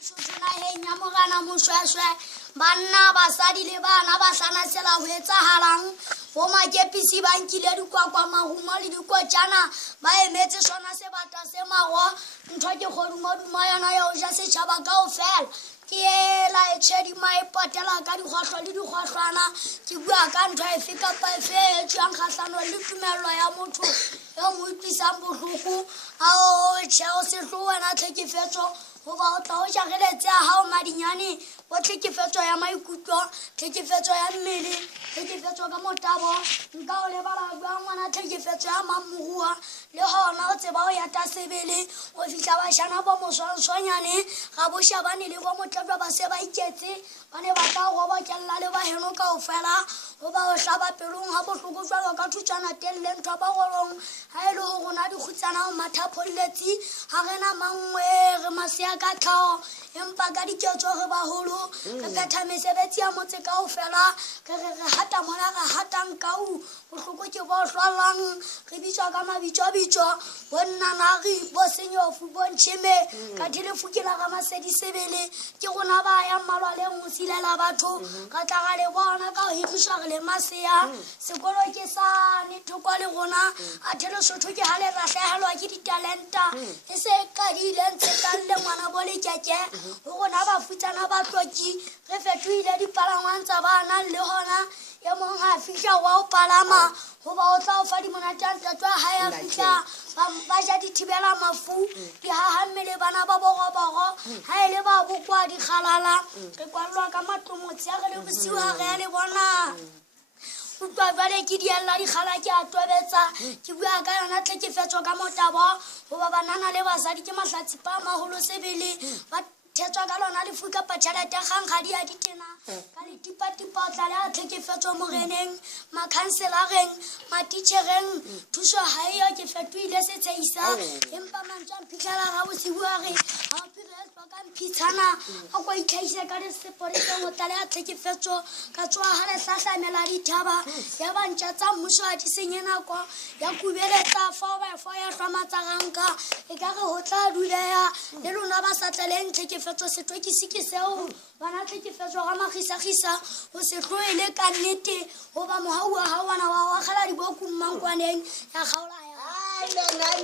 Sotona he nyamogana moshwashwe banna basadi le bana ba hlanasela ho etsahalang bo makepisi ba nkile dikwakwa mahumo le dikotjana ba emetse sona sebata se mago ntho ke kgodumoduma yana ya o ja setjhaba kaofela ke ela e tshedi mai patela ka dikgohlo le dikgohlwana ke bua ka ntho e fika pa efe e tswang kgahlano le tumello ya motho e mo utlwisang bohloko a o tsheo se hlowana tlhekefetso ho ba o tla o jageletse ha o madinyane o tlhekefetso ya maikutlo tlhekefetso ya mmele tlhekefetso ka motabo nka o lebala bua ngwana tlhekefetso ya mamorua le hona o tseba o ya tasebele o fihla bashana bo moswanyane ga bo shabane le bo motlotlo ba se ba iketse ba ne ba tla go bokella le ba heno kaofela ho ba o hlaba pelong ha bohloko jwalo ka thutsana telle ntho ba gorong ha ile ho rona dikhutsana o matha pholletsi ha rena mangwe re masea ka tlhao empa ka diketso re baholo re phetha mesebetsi ya motse kaofela re hata mona re hatang kau bohloko ke bo hlwalang re bitswa ka mabitso bonnanari bo senyofu bo ntsheme ka dilefukela ga masedi sebele ke gona ba ya mmalwa le go silela batho ka tla ga le bona ka ho hirisa re le masea sekolo ke sa ne thoko le gona a thelo sotho ke hale ra hlahelwa ke ditalenta e se ka di lentse ka le ngwana bo le keke go gona ba futsana ba tloki re fetoile dipalangwang tsa bana le hona ya mong ha fihla wa o palama ho ba o tla o fa di monatanta tswa ha ya fihla ba ja dithibela mafu di hahammele bana ba borobogo ha ile ba bokwa di khalala re kwallwa ka matlomotsi a re le bosiu ha re le bona utlwa bale ke dialla di khala ke a tobetsa ke bua ka yona tlhekefetso ka motabo ho ba banana le basadi ke mahlatsi pa maholo sebele ba thetswa ka lona le fuka patjhelete gang ga di a ditena ka le tipa tla le a tlhekefetso moreneng makhanselareng matitjhereng thuso ha eyo ke fetoile setseisa empa mantswa phitlhela ga bosiu a re ha o piretswa ka mphitshana a kwa itlhaisa ka le sepolesa go tla le a tlhekefetso ka tswa ha le hlahlamela dithaba ya bantša tsa mmuso a di senye nako ya kubeletsa fa ya hlwamatsaganka e ka re ho tla duleya le lona ba sa tleleng tlhekefetso setwekisi ke seo bana tlhekefetso ga magisagisa ho se tloele ka nnete go ba mohaua ha wana wa gala diboku mmankwaneng ya kgaola ya